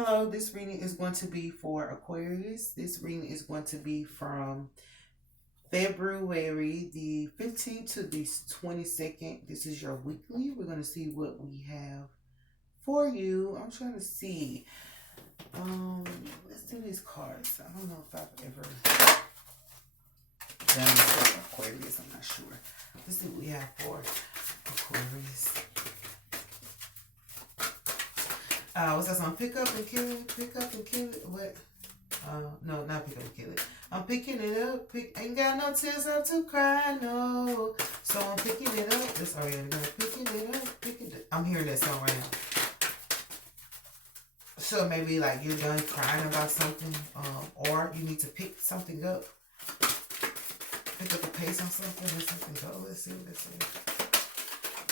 Hello, this reading is going to be for Aquarius. This reading is going to be from February the 15th to the 22nd. This is your weekly. We're going to see what we have for you. I'm trying to see. Let's do these cards. I don't know if I've ever done this for Aquarius. I'm not sure. Let's see what we have for Aquarius. What's that song? Pick up and kill it. Pick up and kill it. What? No, not pick up and kill it. I'm picking it up. Ain't got no tears up to cry, no. So I'm picking it up. That's already done. Picking it up. Picking it. I'm hearing that song right now. So maybe like you're done crying about something, or you need to pick something up. Pick up the pace on something and something go. Let's see what this is.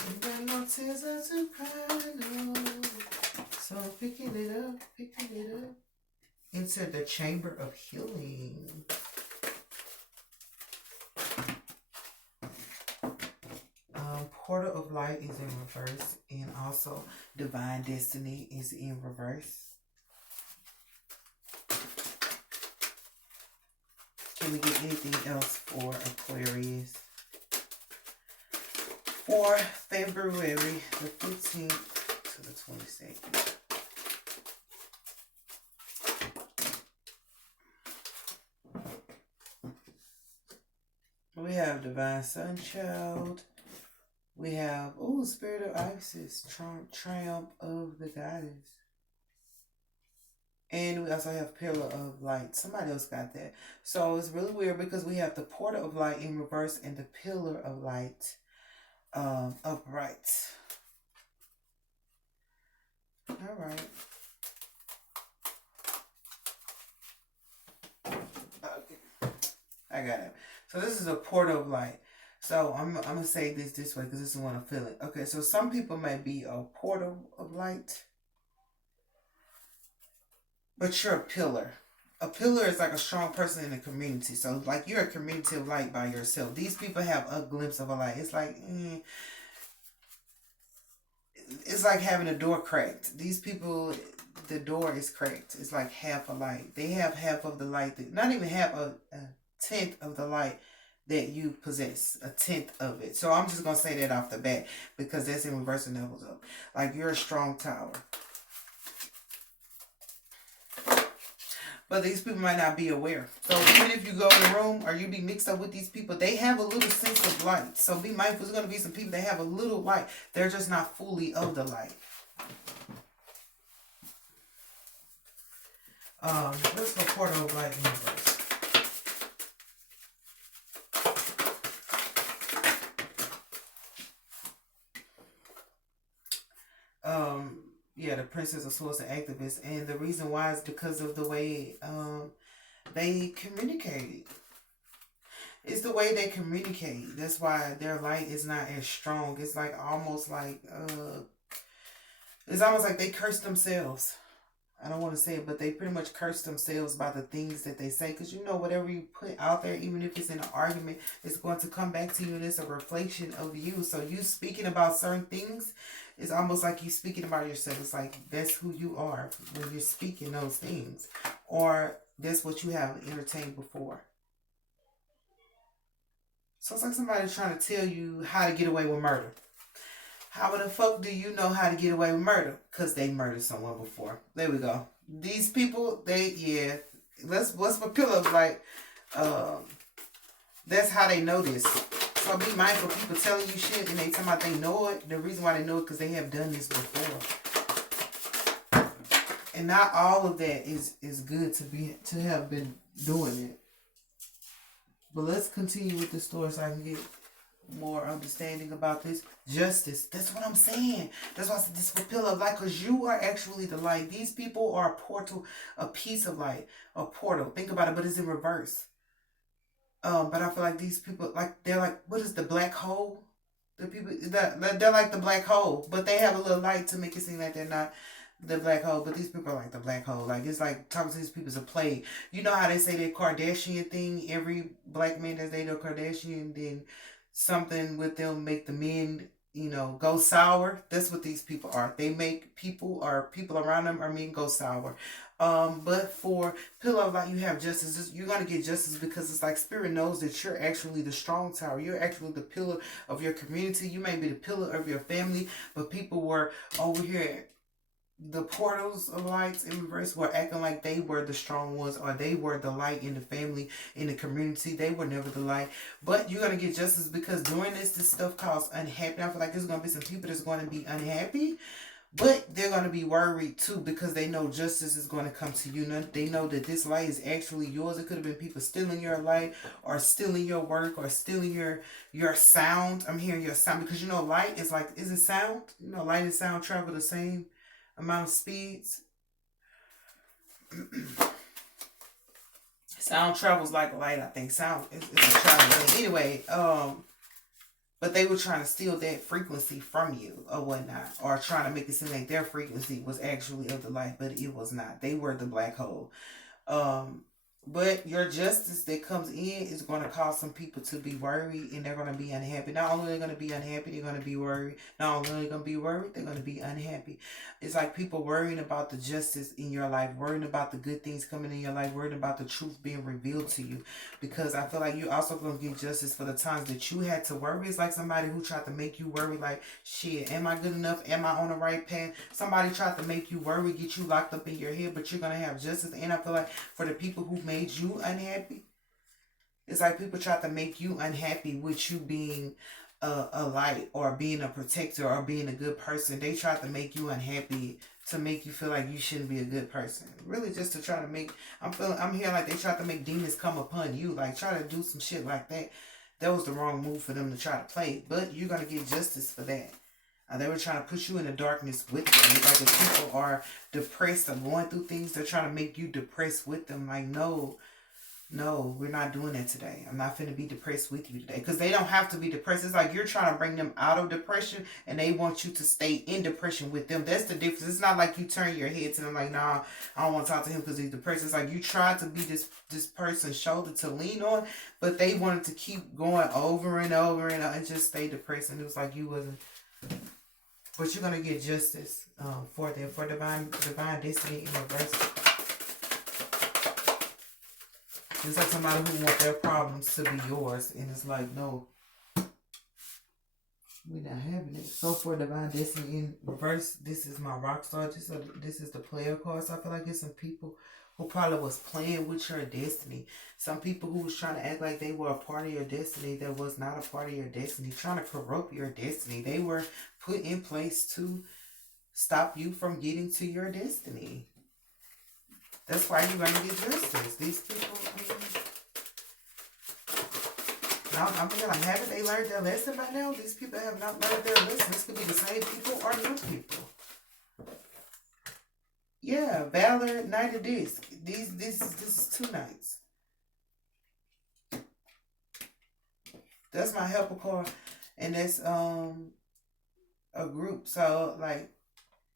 Ain't got no tears up to cry, no. So I'm picking it up, into the chamber of healing. Portal of light is in reverse, and also divine destiny is in reverse. Can we get anything else for Aquarius? For February the 15th to the 22nd. We have Divine Sun Child. We have, Spirit of Isis, Triumph of the Goddess. And we also have Pillar of Light. Somebody else got that. So it's really weird because we have the Portal of Light in reverse and the Pillar of Light upright. All right. Okay. I got it. So this is a portal of light. So I'm going to say this way because this is what I'm feeling. Okay, so some people may be a portal of light, but you're a pillar. A pillar is like a strong person in the community. So like you're a community of light by yourself. These people have a glimpse of a light. It's like, it's like having a door cracked. These people, the door is cracked. It's like half a light. They have half of the light. Not even half, a tenth of the light that you possess, a tenth of it. So I'm just going to say that off the bat because that's in reverse and levels up. Like you're a strong tower. But these people might not be aware. So even if you go in a room or you be mixed up with these people, they have a little sense of light. So be mindful. There's going to be some people that have a little light. They're just not fully of the light. Let's go portal of light in reverse. Yeah, the Princess of Swords and Activists. And the reason why is because of the way they communicate. It's the way they communicate. That's why their light is not as strong. It's like almost like it's almost like they curse themselves. I don't want to say it, but they pretty much curse themselves by the things that they say. Because whatever you put out there, even if it's in an argument, it's going to come back to you and it's a reflection of you. So you speaking about certain things, it's almost like you speaking about yourself. It's like that's who you are when you're speaking those things. Or that's what you have entertained before. So it's like somebody trying to tell you how to get away with murder. How the fuck do you know how to get away with murder? Because they murdered someone before. There we go. These people, what's for pillows like, that's how they know this. So be mindful. People telling you shit and they talking about they know it. The reason why they know it because they have done this before. And not all of that is good to have been doing it. But let's continue with the story so I can get more understanding about this. Justice. That's what I'm saying. That's why I said this for pillar of light, because you are actually the light. These people are a portal, a piece of light, a portal. Think about it, but it's in reverse. But I feel like these people, like they're like, what is the black hole? The people that they're like the black hole, but they have a little light to make it seem like they're not the black hole. But these people are like the black hole. Like it's like talking to these people is a plague. You know how they say that Kardashian thing? Every black man that's dated a Kardashian, then something with them make the men, you know, go sour. That's what these people are. They make people or people around them are mean go sour. But for pillar of light, you have justice. You're gonna get justice because it's like spirit knows that you're actually the strong tower. You're actually the pillar of your community. You may be the pillar of your family, but people were over here. The portals of lights in reverse were acting like they were the strong ones or they were the light in the family, in the community. They were never the light. But you're going to get justice because during this stuff causes unhappy. I feel like there's going to be some people that's going to be unhappy, but they're going to be worried too because they know justice is going to come to you. They know that this light is actually yours. It could have been people stealing your light or stealing your work or stealing your sound. I'm hearing your sound because you know light is like, is it sound? You know, light and sound travel the same amount of speeds. Sound travels like light, I think. Sound is a travel thing. Anyway, but they were trying to steal that frequency from you or whatnot, or trying to make it seem like their frequency was actually of the light, but it was not. They were the black hole. But your justice that comes in is going to cause some people to be worried and they're going to be unhappy. Not only are they going to be unhappy, they're going to be worried. Not only are they going to be worried, they're going to be unhappy. It's like people worrying about the justice in your life, worrying about the good things coming in your life, worrying about the truth being revealed to you. Because I feel like you're also going to get justice for the times that you had to worry. It's like somebody who tried to make you worry like, shit, am I good enough? Am I on the right path? Somebody tried to make you worry, get you locked up in your head, but you're going to have justice. And I feel like for the people who made you unhappy, it's like people try to make you unhappy with you being a light or being a protector or being a good person. They try to make you unhappy to make you feel like you shouldn't be a good person. Really just to try to make, I'm hearing like they try to make demons come upon you, like try to do some shit like that. That was the wrong move for them to try to play, but you're going to get justice for that. They were trying to push you in the darkness with them. It's like if people are depressed or going through things, they're trying to make you depressed with them. Like, no, we're not doing that today. I'm not finna be depressed with you today. Because they don't have to be depressed. It's like you're trying to bring them out of depression and they want you to stay in depression with them. That's the difference. It's not like you turn your head to them like, nah, I don't want to talk to him because he's depressed. It's like you tried to be this person's shoulder to lean on, but they wanted to keep going over and over and just stay depressed. And it was like you wasn't. But you're going to get justice for them, for divine destiny in reverse. It's like somebody who wants their problems to be yours. And it's like, no, we're not having it. So for divine destiny in reverse, this is my rock star. This is the player card. So I feel like it's some people who probably was playing with your destiny. Some people who was trying to act like they were a part of your destiny that was not a part of your destiny. Trying to corrupt your destiny. They were put in place to stop you from getting to your destiny. That's why you're going to get justice. These people, I'm thinking like, haven't they learned their lesson by now? These people have not learned their lesson. This could be the same people or new people. Yeah, Valor, Knight of Disc. This is 2 knights. That's my helper card. And that's a group. So like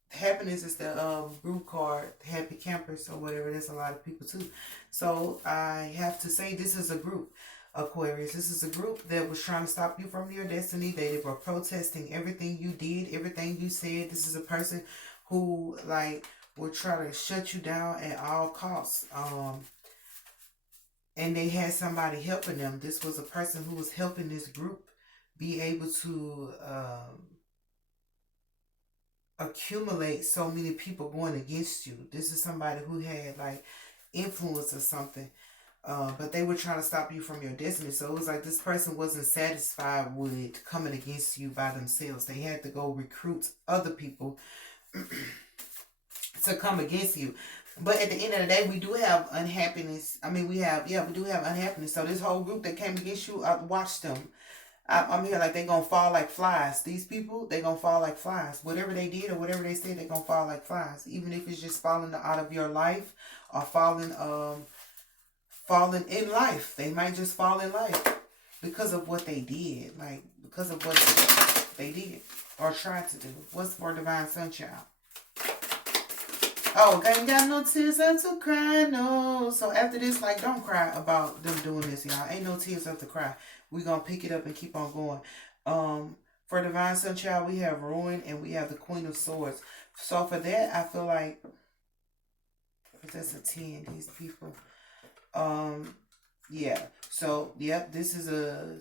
happiness is the group card, happy campers or whatever. That's a lot of people too. So I have to say this is a group, Aquarius. This is a group that was trying to stop you from your destiny. They were protesting everything you did, everything you said. This is a person who like will try to shut you down at all costs. And they had somebody helping them. This was a person who was helping this group be able to accumulate so many people going against you. This is somebody who had like influence or something. But they were trying to stop you from your destiny. So it was like this person wasn't satisfied with coming against you by themselves. They had to go recruit other people to come against you. But at the end of the day, we do have unhappiness. I mean, we do have unhappiness. So this whole group that came against you, watch them. I'm here like they're going to fall like flies. These people, they're going to fall like flies. Whatever they did or whatever they said, they're going to fall like flies. Even if it's just falling out of your life or falling in life. They might just fall in life because of what they did. Like, because of what they did or tried to do. What's for Divine Sunshine? Oh, ain't got no tears left to cry, no. So after this, like, don't cry about them doing this, y'all. Ain't no tears left to cry. We're going to pick it up and keep on going. For Divine Sun Child, we have Ruin and we have the Queen of Swords. So for that, I feel like that's a 10, these people. Yeah. So, yep, this is a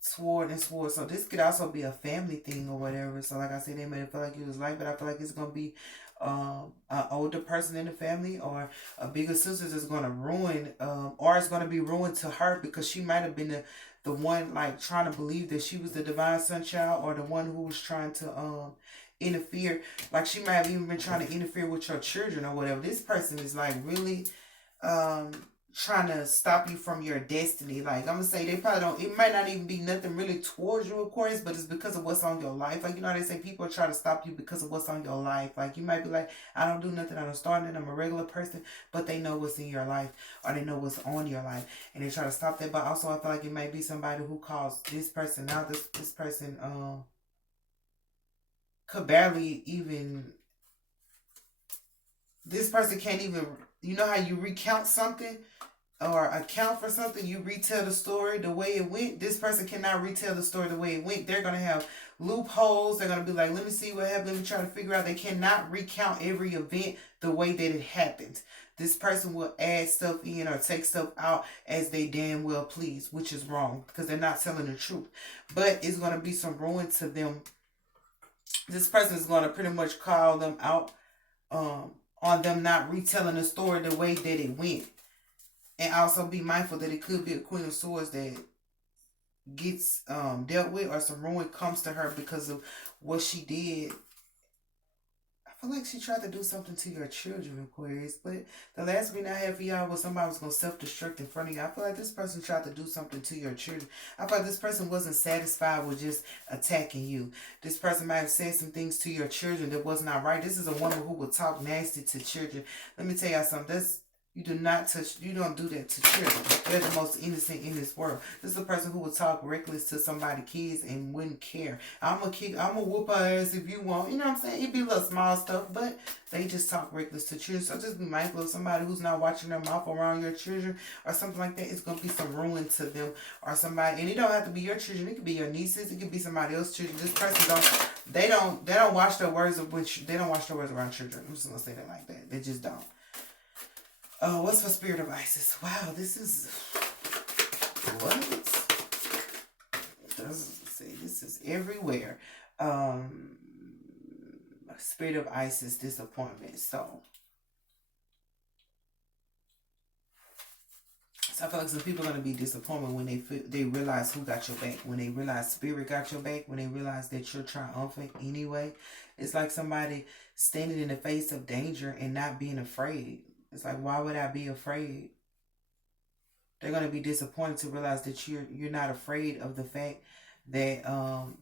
sword and sword. So this could also be a family thing or whatever. So like I said, they made it feel like it was light, but I feel like it's gonna be an older person in the family or a bigger sister that's gonna ruin or it's gonna be ruined to her because she might have been the one like trying to believe that she was the divine son child or the one who was trying to interfere. Like she might have even been trying to interfere with your children or whatever. This person is like really um trying to stop you from your destiny. Like I'm gonna say they probably don't, it might not even be nothing really towards you, of course, but it's because of what's on your life. Like, you know, they say people are trying to stop you because of what's on your life. Like you might be like, I don't do nothing, I don't start nothing, I'm a regular person, but they know what's in your life or they know what's on your life and they try to stop that. But also I feel like it might be somebody who calls this person out. This person could barely even, this person can't even, you know how you recount something or account for something, you retell the story the way it went. This person cannot retell the story the way it went. They're going to have loopholes. They're going to be like, let me see what happened. Let me try to figure out. They cannot recount every event the way that it happened. This person will add stuff in or take stuff out as they damn well please, which is wrong because they're not telling the truth. But it's going to be some ruin to them. This person is going to pretty much call them out on them not retelling the story the way that it went. And also be mindful that it could be a Queen of Swords that gets dealt with or some ruin comes to her because of what she did. I feel like she tried to do something to your children, Aquarius. But the last reading I had for y'all was somebody was going to self-destruct in front of you. I feel like this person tried to do something to your children. I feel like this person wasn't satisfied with just attacking you. This person might have said some things to your children that was not right. This is a woman who would talk nasty to children. Let me tell y'all something. You do not touch, you don't do that to children. They're the most innocent in this world. This is a person who would talk reckless to somebody's kids and wouldn't care. I'm gonna whoop her ass if you want. You know what I'm saying? It'd be little small stuff, but they just talk reckless to children. So just be mindful of somebody who's not watching their mouth around your children or something like that. It's gonna be some ruin to them or somebody. And it don't have to be your children. It could be your nieces. It could be somebody else's children. This person they don't watch their words of which they don't watch their words around children. I'm just gonna say that like that. They just don't. What's for Spirit of Isis? Wow, this is what? Doesn't say this is everywhere. Spirit of Isis, disappointment. So I feel like some people are gonna be disappointed when they realize who got your back, when they realize Spirit got your back, when they realize that you're triumphant anyway. It's like somebody standing in the face of danger and not being afraid. It's like, why would I be afraid? They're gonna be disappointed to realize that you're not afraid of the fact that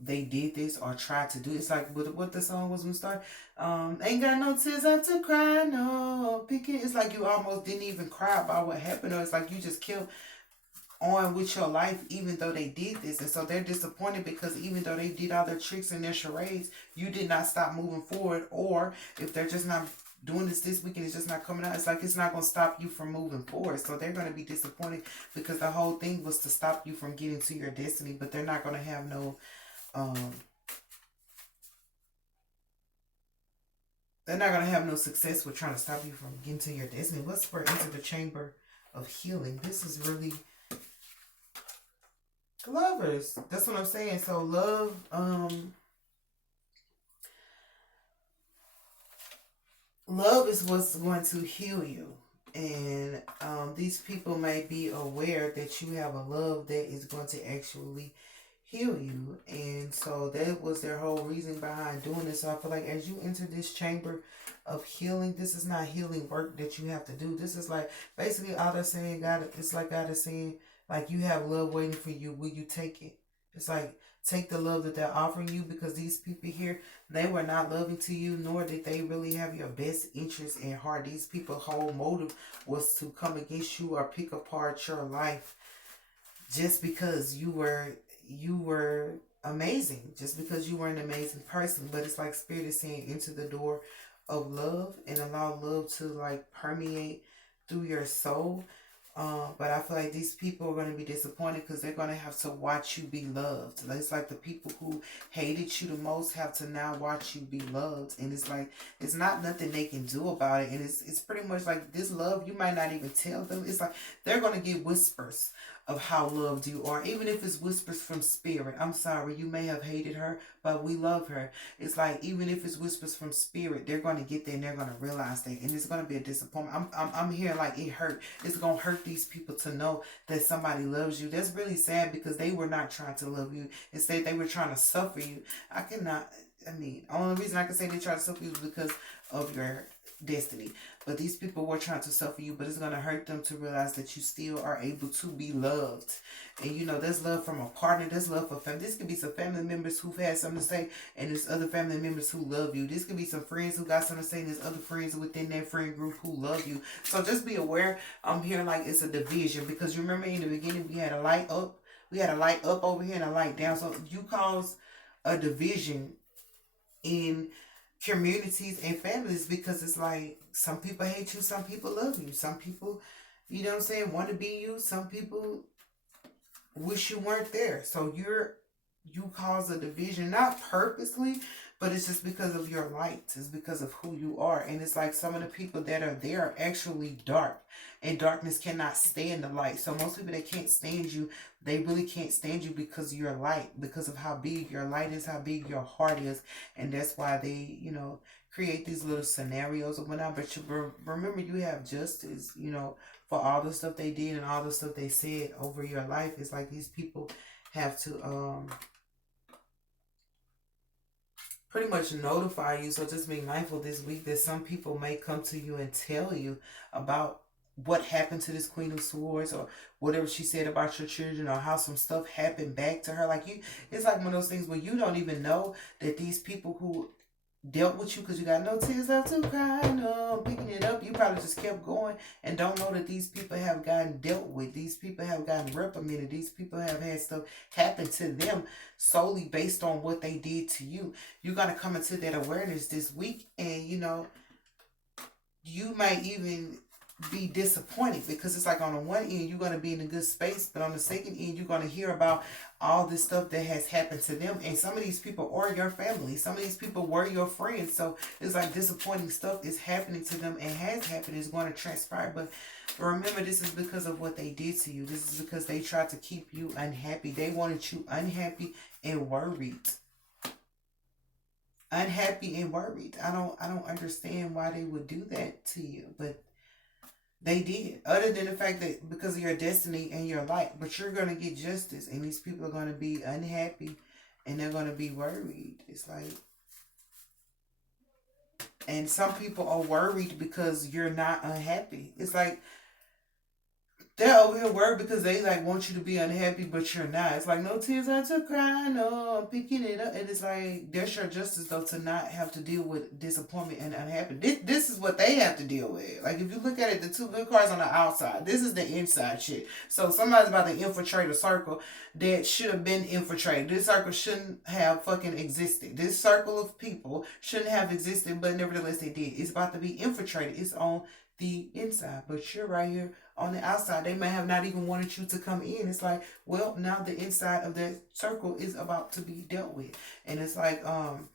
they did this or tried to do it. It's like what the song was when we started. Ain't got no tears left to cry, no picking. It's like you almost didn't even cry about what happened, or it's like you just killed on with your life even though they did this. And so they're disappointed because even though they did all their tricks and their charades, you did not stop moving forward. Or if they're just not doing this weekend, it's just not coming out, it's like it's not going to stop you from moving forward. So they're going to be disappointed because the whole thing was to stop you from getting to your destiny, but they're not going to have no they're not going to have no success with trying to stop you from getting to your destiny. Let's for Enter the Chamber of Healing. This is really lovers. That's what I'm saying. So love, love is what's going to heal you. And these people may be aware that you have a love that is going to actually heal you. And so that was their whole reason behind doing this. So I feel like as you enter this chamber of healing, this is not healing work that you have to do. This is like basically all they're saying, God, it's like God is saying, like, you have love waiting for you. Will you take it? It's like, take the love that they're offering you, because these people here, they were not loving to you, nor did they really have your best interest in heart. These people's whole motive was to come against you or pick apart your life just because you were amazing, just because you were an amazing person. But it's like Spirit is saying, enter the door of love and allow love to like permeate through your soul. But I feel like these people are going to be disappointed because they're going to have to watch you be loved. It's like the people who hated you the most have to now watch you be loved. And it's like, it's not nothing they can do about it. And it's pretty much like this love, you might not even tell them. It's like they're going to get whispers of how loved you are, even if it's whispers from spirit. I'm sorry, you may have hated her, but we love her. It's like, even if it's whispers from spirit, they're going to get there and they're going to realize that, and it's going to be a disappointment. I'm here like it hurt. It's going to hurt these people to know that somebody loves you. That's really sad because they were not trying to love you. Instead, they were trying to suffer you. Only reason I can say they try to suffer you is because of your destiny. But these people were trying to suffer you, but it's going to hurt them to realize that you still are able to be loved. And you know, there's love from a partner, there's love for family. This could be some family members who've had something to say, and there's other family members who love you. This could be some friends who got something to say, and there's other friends within that friend group who love you. So just be aware, I'm here like it's a division, because you remember in the beginning we had a light up. We had a light up over here and a light down. So you cause a division in communities and families, because it's like some people hate you, some people love you, some people, you know what I'm saying, want to be you, some people wish you weren't there. So you cause a division, not purposely, but it's just because of your light. It's because of who you are. And it's like some of the people that are there are actually dark, and darkness cannot stand the light. So most people that can't stand you, they really can't stand you because of your light, because of how big your light is, how big your heart is. And that's why they, you know, create these little scenarios or whatnot. But you remember, you have justice, you know, for all the stuff they did and all the stuff they said over your life. It's like these people have to pretty much notify you. So just be mindful this week that some people may come to you and tell you about what happened to this Queen of Swords, or whatever she said about your children, or how some stuff happened back to her. Like, you, it's like one of those things where you don't even know that these people who dealt with you, because you got no tears left to cry, no, picking it up, you probably just kept going and don't know that these people have gotten dealt with. These people have gotten reprimanded. These people have had stuff happen to them solely based on what they did to you. You're going to come into that awareness this week, and you know, you might even be disappointed, because it's like on the one end you're going to be in a good space, but on the second end you're going to hear about all this stuff that has happened to them. And some of these people are your family, some of these people were your friends. So it's like disappointing stuff is happening to them and has happened, is going to transpire. But remember, this is because of what they did to you. This is because they tried to keep you unhappy. They wanted you unhappy and worried. Unhappy and worried. I don't understand why they would do that to you, but they did. Other than the fact that because of your destiny and your light, but you're going to get justice, and these people are going to be unhappy and they're going to be worried. It's like, and some people are worried because you're not unhappy. It's like they're over here worried because they like want you to be unhappy, but you're not. It's like, no tears I to cry, no, I'm picking it up. And it's like, there's your justice though, to not have to deal with disappointment and unhappiness. This is what they have to deal with. Like, if you look at it, the two good cards on the outside, this is the inside shit. So somebody's about to infiltrate a circle that should have been infiltrated. This circle shouldn't have fucking existed. This circle of people shouldn't have existed, but nevertheless they did. It's about to be infiltrated. It's on the inside, but you're right here on the outside. They may have not even wanted you to come in. It's like, well, now the inside of that circle is about to be dealt with. And it's like, and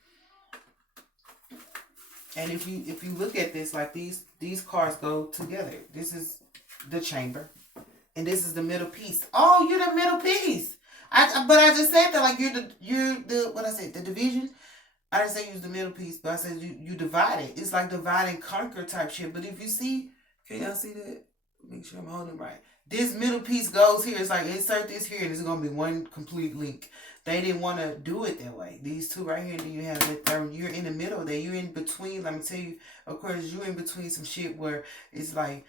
if you look at this, like these cards go together. This is the Chamber, and this is the middle piece. Oh, you're the middle piece. But I just said that, like, you're the what I said, the division. I didn't say use the middle piece, but I said you divide it. It's like divide and conquer type shit. But if you see, can y'all see that? Make sure I'm holding right. This middle piece goes here. It's like, insert this here, and it's going to be one complete link. They didn't want to do it that way. These two right here, and then you have the third. You're in the middle there. You're in between. Let me tell you, of course, you're in between some shit where it's like,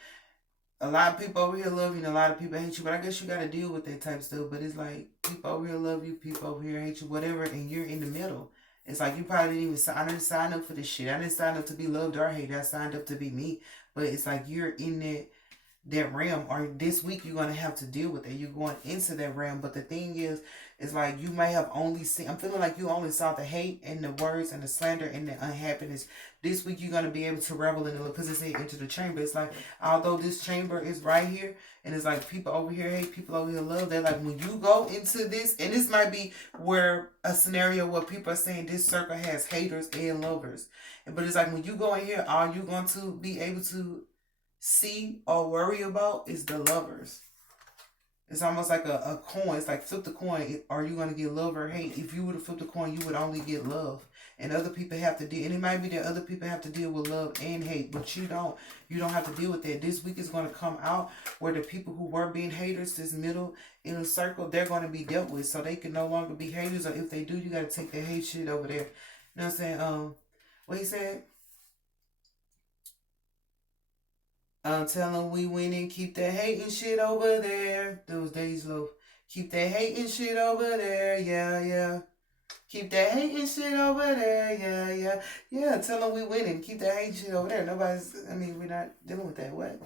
a lot of people over here love you and a lot of people hate you. But I guess you got to deal with that type of stuff. But it's like, people over here love you, people over here hate you, whatever, and you're in the middle. It's like, you probably didn't even I didn't sign up for this shit. I didn't sign up to be loved or hated. I signed up to be me. But it's like you're in that that realm, or this week you're gonna have to deal with it. You're going into that realm. But the thing is, it's like you may have only seen, I'm feeling like you only saw the hate and the words and the slander and the unhappiness. This week you're gonna be able to revel in it because it said enter the chamber. It's like, although this chamber is right here, and it's like people over here hate, people over here love. They're like, when you go into this, and this might be where a scenario where people are saying this circle has haters and lovers. But it's like when you go in here, all you're going to be able to see or worry about is the lovers. It's almost like a coin. It's like flip the coin. Are you going to get love or hate? If you were to flip the coin, you would only get love. And other people have to deal. And it might be that other people have to deal with love and hate. But you don't. You don't have to deal with that. This week is going to come out where the people who were being haters, this middle inner circle, they're going to be dealt with. So they can no longer be haters. Or if they do, you got to take that hate shit over there. You know what I'm saying? What he said? Tell them we winning. Keep that hating shit over there. Those days low. Keep that hating shit over there. Yeah, yeah. Keep that hating shit over there. Yeah, yeah. Yeah, tell them we winning. Keep that hating shit over there. Nobody's, I mean, we're not dealing with that. What?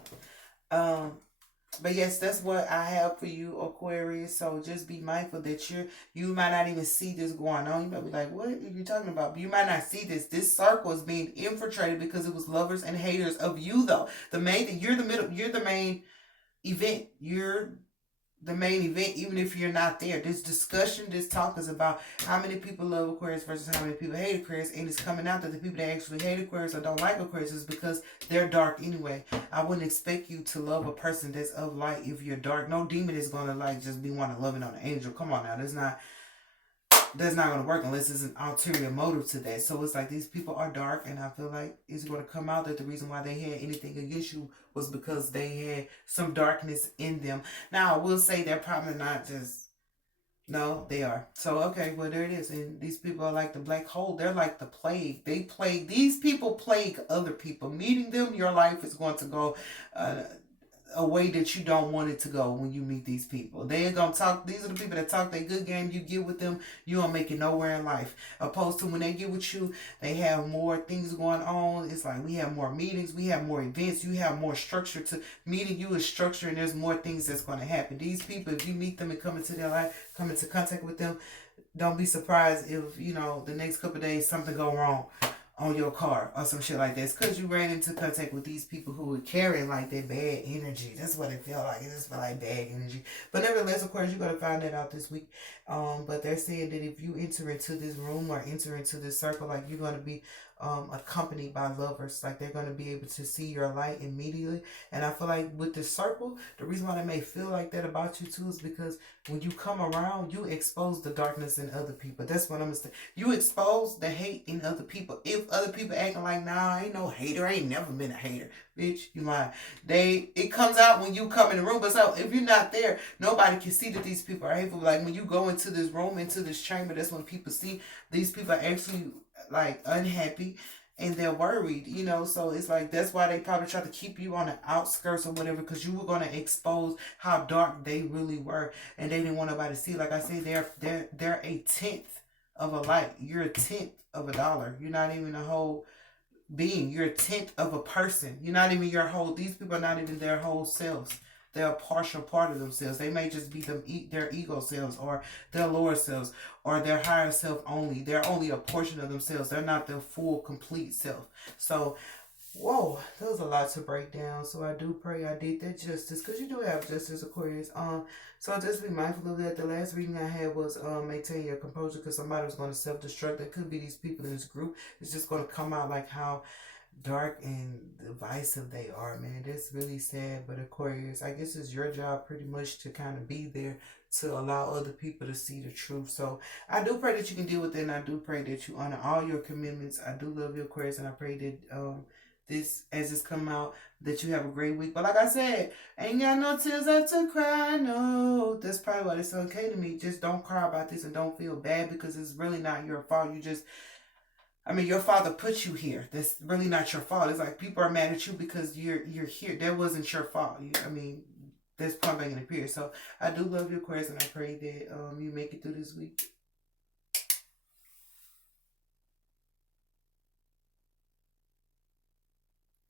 But yes, that's what I have for you, Aquarius. So just be mindful that you might not even see this going on. You might be like, what are you talking about? But you might not see this. This circle is being infiltrated because it was lovers and haters of you, though. The main thing, you're the main event. You're the main event, even if you're not there. This discussion, this talk is about how many people love Aquarius versus how many people hate Aquarius, and it's coming out that the people that actually hate Aquarius or don't like Aquarius is because they're dark anyway. I wouldn't expect you to love a person that's of light if you're dark. No demon is gonna like just be wanting to love it on an angel. Come on now, that's not going to work unless there's an ulterior motive to that. So it's like these people are dark, and I feel like it's going to come out that the reason why they had anything against you was because they had some darkness in them. Now, I will say they're probably not just, no, they are. So, okay, well, there it is. And these people are like the black hole. They're like the plague. These people plague other people. Meeting them, your life is going to go a way that you don't want it to go when you meet these people. They ain't gonna talk. These are the people that talk their good game. You get with them, you don't make it nowhere in life. Opposed to when they get with you, they have more things going on. It's like we have more meetings, we have more events, you have more structure to meeting you is structure, and there's more things that's going to happen. These people, if you meet them and come into their life, come into contact with them, don't be surprised if, the next couple of days something go wrong on your car or some shit like that. It's because you ran into contact with these people who were carrying like that bad energy. That's what it felt like. It just felt like bad energy. But nevertheless, of course, you're going to find that out this week. But they're saying that if you enter into this room or enter into this circle, like you're going to be accompanied by lovers. Like they're going to be able to see your light immediately. And I feel like with this circle, the reason why they may feel like that about you too is because when you come around, you expose the darkness in other people. That's what I'm going to say. You expose the hate in other people. If other people acting like, nah, I ain't no hater, I ain't never been a hater, bitch, you lying. It comes out when you come in the room. But so if you're not there, nobody can see that these people are hateful. Like when you go into this room, into this chamber, that's when people see these people are actually like unhappy and they're worried, so it's like that's why they probably try to keep you on the outskirts or whatever, because you were going to expose how dark they really were, and they didn't want nobody to see. Like I say, they're a tenth of a light. You're a tenth of a dollar. You're not even a whole being. You're a tenth of a person. You're not even your whole. These people are not even their whole selves. They're a partial part of themselves. They may just be their ego selves or their lower selves or their higher self only. They're only a portion of themselves. They're not their full, complete self. So, whoa, that was a lot to break down. So I do pray I did that justice, because you do have justice, Aquarius. So just be mindful of that. The last reading I had was maintain your composure, because somebody was going to self-destruct. That could be these people in this group. It's just going to come out like how dark and divisive they are, man. That's really sad. But Aquarius, I guess it's your job pretty much to kind of be there to allow other people to see the truth. So I do pray that you can deal with it, and I do pray that you honor all your commitments. I do love you, Aquarius, and I pray that this, as it's come out, that you have a great week. But like I said, ain't got no tears left to cry, no. That's probably why it's okay to me. Just don't cry about this and don't feel bad, because it's really not your fault. Your father put you here. That's really not your fault. It's like people are mad at you because you're here. That wasn't your fault. That's point blank in the period. So I do love you, Aquarius, and I pray that you make it through this week.